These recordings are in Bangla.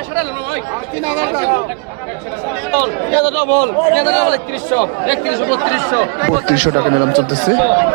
3200 টাকা নিলাম চলতেছে।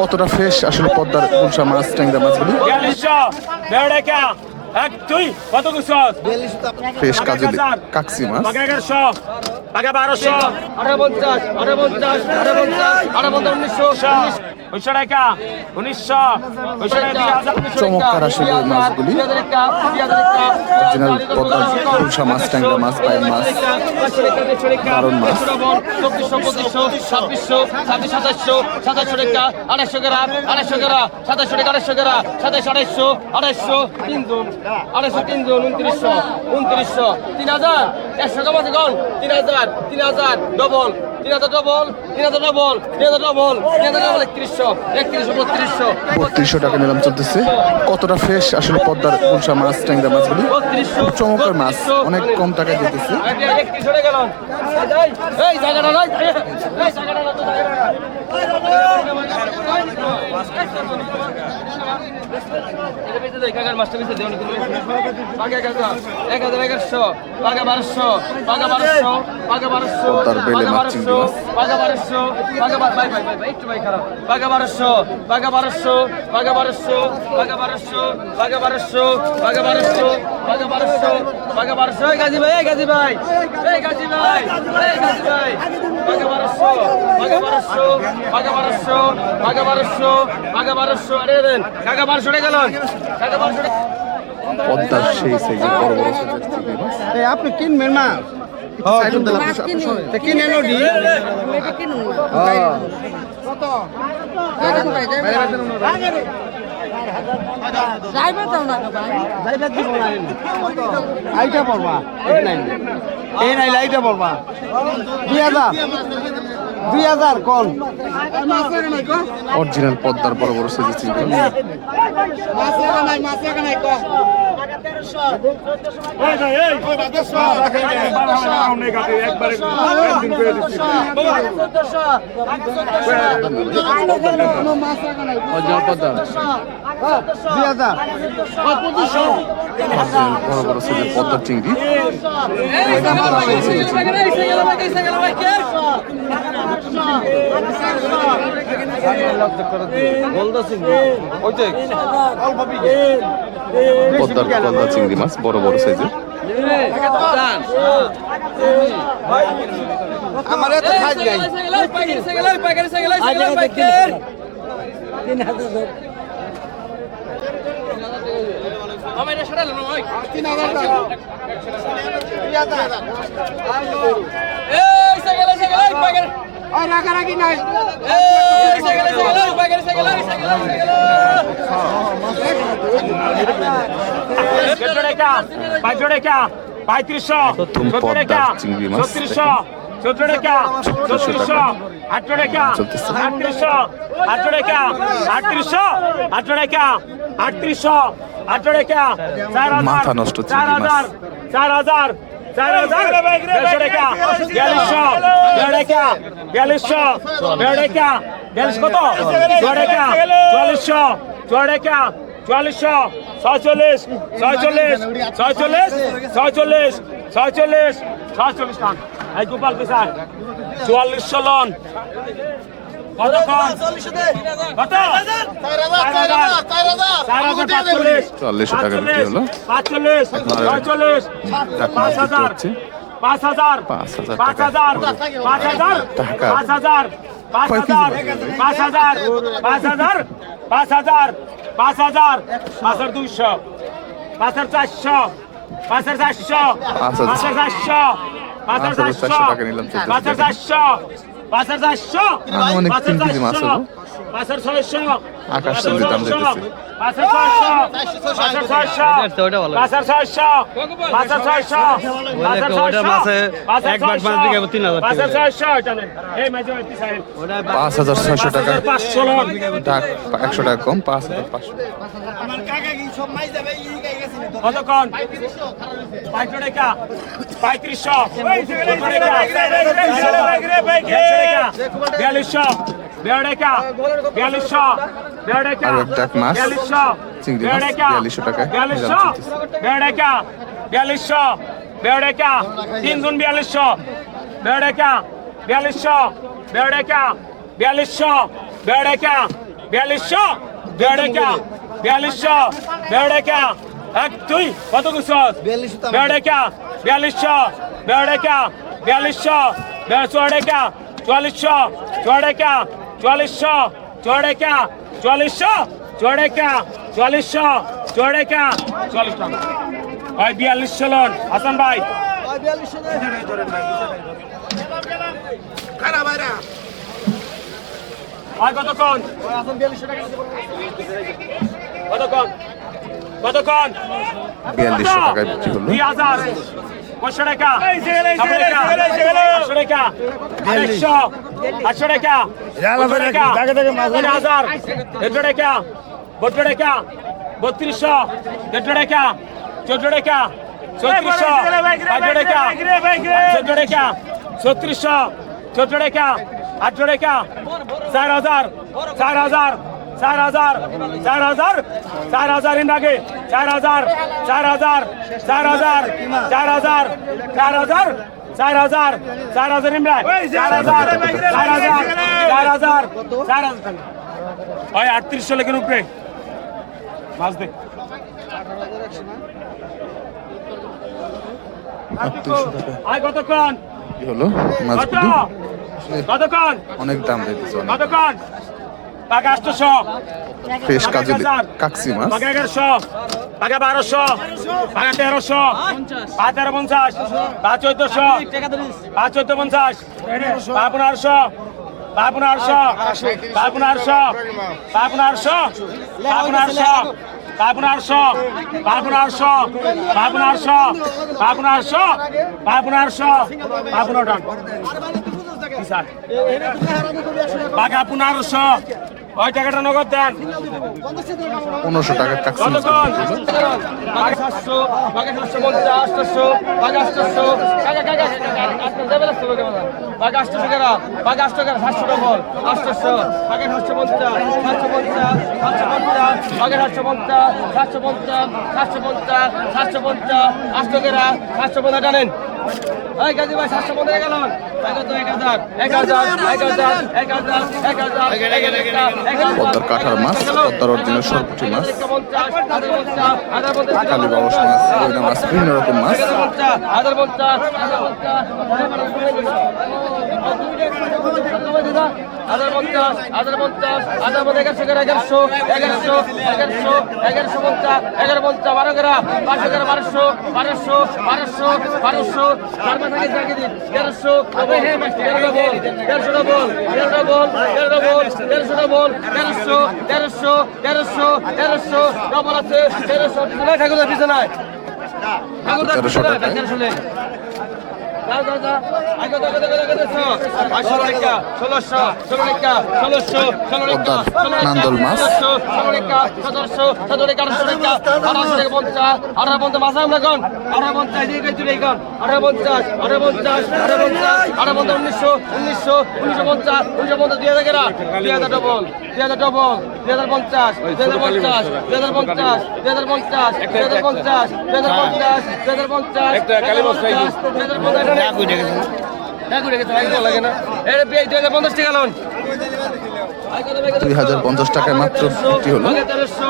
কতটা ফ্রেশ আসলে পদ্মার গুলশা মাছ, ট্যাংরা মাছগুলি ফ্রেশ কাজলি কাকসি মাছ। 1900 চমৎকার আসলে মাছগুলি অরিজিনাল পদ্মার গুলশা মাছ, ট্যাংরা মাছ, পায়ের মাছ, দারুণ মাছ। 2400 2500 2600 2700 2800 গ্রাম 2800 গ্রাম 2700 2800 গ্রাম 2700 2800 3 জন 2900 3000 100 কম আছে কোন 3000 ডবল 3000 ডবল 3200 টাকা নিলাম চলতেছে। কতটা ফ্রেশ আসলে পদ্মার গুলশা মাছ, ট্যাংরা মাছগুলি খুব চমৎকার মাছ, অনেক কম টাকায় দিতেছে। পদ্মার বেলে মাছ, চিংড়ি পদ্মার সেই সাইজের বড় বড় সাইজের চিংড়ি মাছ। আপনি কিনবেন মা কিনেন আইটা পড়বা এই নাই লাইটা পড়বা 2000 কোন অরিজিনাল পদ্মার বড় বড় সাইজের চিংড়ি মাছ। বড় বড় সাইজের পদ্মার চিংড়ি। পদ্মা চিংড়ি মাছ বড় বড় সাইজের। আমার এত খাই নাই রাখারাখি নাই পদ্মার চিংড়ি মাছ 14 টাকা 3400 18 টাকা 3800 18 টাকা 3800 18 টাকা 3800 18 টাকা 4000 মাথা নষ্ট চিংড়ি মাছ। 4000 4200 টাকা 4200 টাকা 4200 কত 4 টাকা 4400 4 টাকা 4400 46 টাকা এই গোপাল পিসার 4400 লন কত কম কত 4400 টাকা বিক্রি হলো। 45 46 5000 5000 5000 টাকা 5000 5000 5000 5000 5000 5000 5200 5400 5400 5400 টাকা নিলাম চলতেছে। 5400 অনেক 3 কেজি মাছ হলো। 5600 আকাশ চন্দ্রের দাম দিতেছে। 5600 টাকা 100 টাকা কম 5500। কতক্ষণ 3500 টাকা 3500 আর একটা মাছ চিংড়ি মাছ 4200 টাকা 4200 বেড়েকা 3 গুণ 4200 বেড়েকা 4200 বেড়েকা 4200 বেড়েকা 4200 বেড়েকা 4200 বেড়েকা 1 2 কত গুছস বেড়েকা 4200 বেড়েকা 4200 বেড়েকা 4400 চড়েকা 4400 চড়েকা 4400 চড়েকা 4400 চড়েকা 40 টাকা ভাই 42 চলন হাসান ভাই ভাই কতক্ষণ কতক্ষণ কতক্ষণ 4200 টাকায় বিক্রি হলো 2000 500 টাকা 800 টাকা 800 800 টাকা 1000 150 টাকা 72 টাকা 3200 150 টাকা 14 টাকা 3400 500 টাকা 14 টাকা 3600 14 টাকা 800 টাকা 4000 4000 4000 4000 4000 এর আগে 4000 4000 4000 4000 4000 4000 4000 ইমরান 4000 4000 4000 4000 ওই 3800 লেখের উপরে মাছ দে 3800 টাকা আয় কতক্ষণ কি হলো কত মাছগুলি কতক্ষণ অনেক দাম দিতেছে অনেক কতক্ষণ টাকা 800 ফ্রেশ কাজলি কাকসি মাছ টাকা 1100 টাকা 1200 টাকা 1300 টাকা 1350 টাকা 1400 টাকা 1450 টাকা 1500 টাকা 1500 টাকা 1500 টাকা 1500 টাকা 1500 1500 1500 1500 1500 1500 1500 টাকা 1500 ওই টাকাটা নগদ দেন 1500 টাকা কাকসি মাছ কতক্ষণ বাঘে 700 বাঘে 750 800 বাঘে 800 কাকা কাকা দেবে লাগছে লোকে বাজার বাঘে 800 টাকা বাঘে 800 টাকা 700 ডবল 800 বাঘে 750 750 750 বাঘে 750 750 750 750 800 টাকা 750 জানেন এই গাজী ভাই 750 গেল কত 1000 1000 1000 পদ্মার কাঁঠার মাছ পদ্মার অরিজিনাল সরপুঁটি মাছ কালী বাউস মাছ রইনা মাছ বিভিন্ন রকম মাছ নান্দল মাছ লাগে না 2050 টাকা লোন 2050 টাকায় মাত্র বিক্রি হলো 1350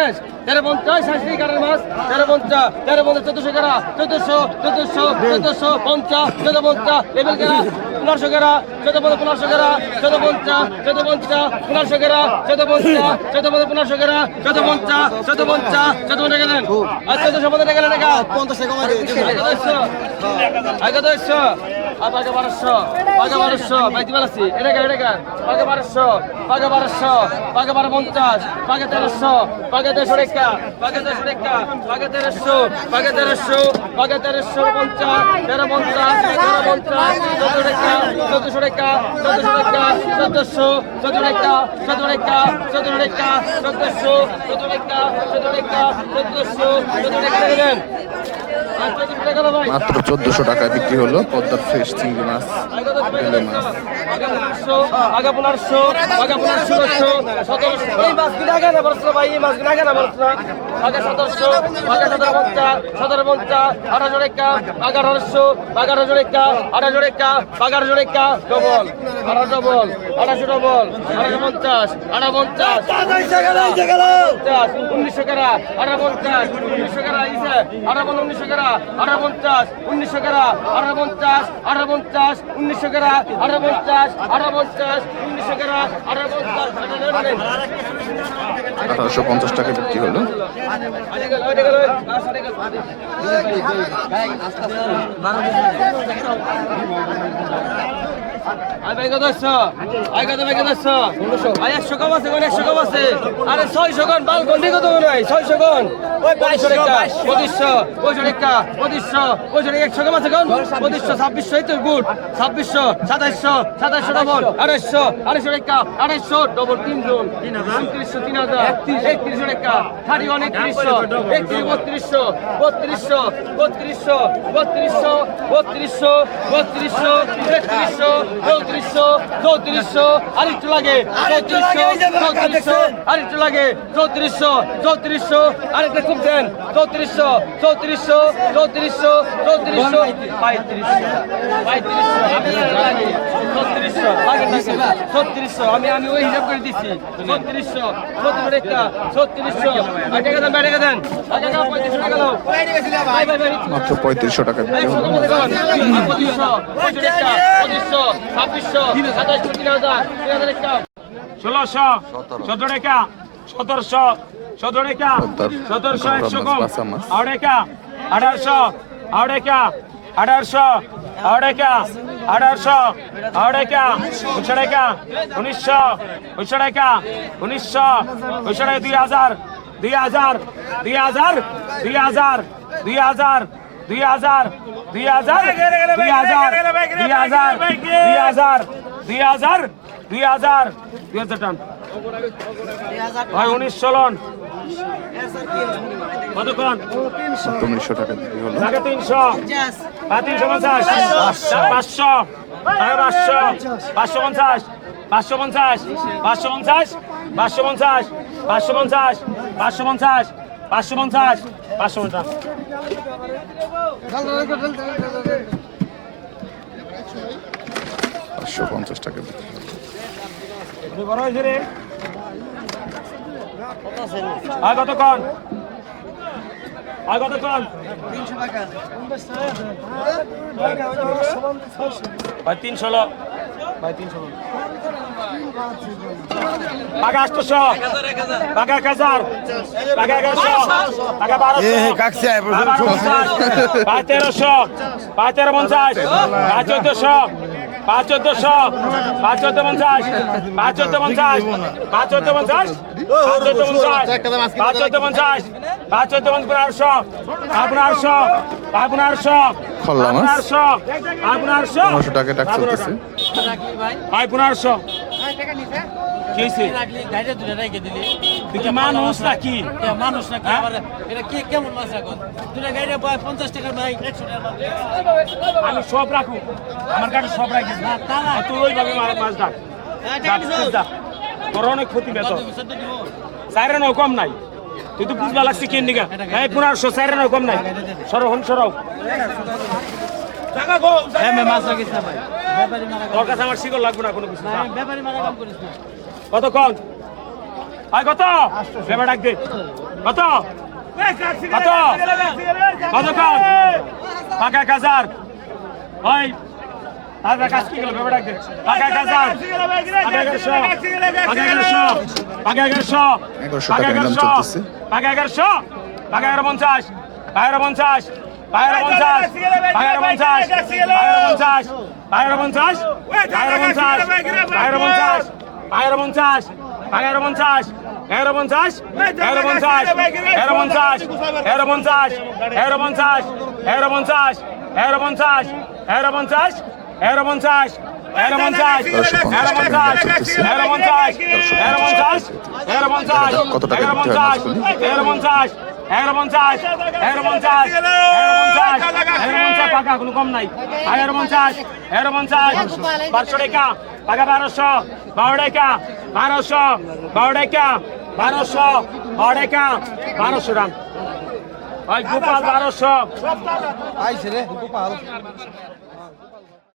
1350 শাস্তি কাটার মাছ 1350 1400 টাকা 1450 লেভেল করা 1500 টাকা 1500 টাকা 1450 1500 টাকা 1500 টাকা 1450 টাকা দেন আর 1450 টাকা টাকা 50 টাকা কমাই দিই আগে তো 100 আর বাকি 1200 বাইতে পারছি এটা বাকি 1200 বাকি 1250 বাকি 1300 বাকি 1300 টাকা বাকি 1300 টাকা বাকি 1300 বাকি 1350 1350 পঞ্চাশ, 1400 টাকা, 1400 টাকা, 1400 টাকা, 1400 টাকা, 1400 টাকা, 1400 টাকা দেবেন। আর 1400 টাকা দাও ভাই। মাত্র 1400 টাকায় বিক্রি হলো পদ্মার ফ্রেশ চিংড়ি মাছ, বেলে মাছ। আগা 1500, 1700, এই মাছ কিনা আগে না বলছো ভাই, এই মাছ কিনা আগে না বলছো না। আগা 1700, আগা 1750, 1750, 1800 টাকা, আগা 1800, আগা 1800 টাকা, 1800 টাকা, আগা 1800 টাকা, ডবল, 1800 ডবল, 1800 ডবল, 1850, 1850, 1900 টাকা, 1850, 1900 টাকা ইসে, 1900 টাকা, 1850, 1900 টাকা, 1850, 1850, 1900 টাকা, 1850, 1850, 1900 টাকা, 1850, 1850 টাকায় বিক্রি হলো। আরে 600 কম আছে, 100 কম আছে। আরে 600 কম বাল কোন দিকে তো নয়, 600 কম। 2500 টাকা, 2500 টাকা, 2500 100 কম আছে কোন? 2500 2600 এই তো গুড। 2600 2700 ডবল, 250 টাকা, 250 ডবল 3 জন, 2900 3000 3100 টাকা, 31 3100 3200 3200 3200 3200 3200 3200 3300 3400 3400 আরেকটু লাগে 3400 আরেকটু লাগে 3400 3400 আরেকটা খুব দেন 3400 3400 3400 3400 3500 আমি ওই হিসাব করে দিচ্ছি 3600 70 টাকা 3600 আর টাকা দেন টাকা দেন টাকা 3500 টাকা দাও ভাই ভাই ভাই মাত্র 3500 টাকা বিক্রি হলো। 1600, 14 টাকা, 1700, 17 টাকা, 1700 100 কম, 8 টাকা, 1800, 8 টাকা, 1800, 8 টাকা, 1800, 8 টাকা, 1900 টাকা, 1900, 1900 টাকা, 1900, 1900 টাকা, 2000, 2000, 2000, 2000, 2000, 2000, 2000, 2000 টান ভাই 1900 লন কতক্ষণ 1900 টাকা বিক্রি হলো। টাকা 300 350 500 550 550 550 550 550 550 550 550 550 টাকা বিক্রি হলো। বড় হয়েছে রে আর কতক্ষণ আর কতক্ষণ 300 টাকা ভাই 300 লো ভাই 300 টাকা 800 টাকা 1000 টাকা 1100 টাকা 1200 কাকছে ভাই 1300 ভাই 1350 ভাই 1400 5 1400 5 1450 5 1450 5 1450 5 1450 5 1450 1500 খল্লা মাছ 1500 1500 টাকা টাকা চলতেছে। ভাই 1500 কি হইছে গাড়িটা দুটো রেখে দিলি তুই কি মানুষ নাকি মানুষ নাকি আবার এটা কি কেমন মাছ রাখো দুটো গাড়িটা 50 টাকার ভাই 100 টাকার মাছ আমি সব রাখু আমার কাছে সব রাখি না তা না তুই ওইভাবে মাছ ডাক তোর অনেক ক্ষতি বেতন চাইরে নাও কম নাই তুই তো বুঝবা লাগছে কেন দিকে এই 1500 চাইরে নাও কম নাই সরহন সরাও টাকা গো আমি মাছ রাখিস না ভাই ব্যাপারী মারা তোর কাছে আমার শিকল লাগবে না কোনো কিছু না ব্যাপারী মারা কাম করিস না কত কম আয় কত লেবা ডাক দে কত কত কত কম টাকা 1000 ওই টাকা কাজ কি গেল লেবা ডাক দে টাকা 1000 টাকা 1100 টাকা 1100 টাকা 1100 1100 টাকা নিলাম চলতেছে। টাকা 1100 টাকা 1150 টাকা 1150 টাকা 1150 টাকা 1150 টাকা 1150 এগারো পঞ্চাশ এগারো পঞ্চাশ এগারো পঞ্চাশ এগারো পঞ্চাশ এগারো পঞ্চাশ এগারো পঞ্চাশ এগারো পঞ্চাশ কত টাকা এগারো দিতে হয় পঞ্চাশ মাছগুলি? এগারো পঞ্চাশ এগারো পঞ্চাশ এগারো পঞ্চাশ এগারো পঞ্চাশ এগারো পঞ্চাশ টাকা কোনো কম নাই এগারো পঞ্চাশ এগারো পঞ্চাশ 1200 টাকা টাকা 1200 12 টাকা 1200 12 টাকা 1200 12 টাকা 1200 টাকা ভাই গোপাল 1200 আইছে রে গোপাল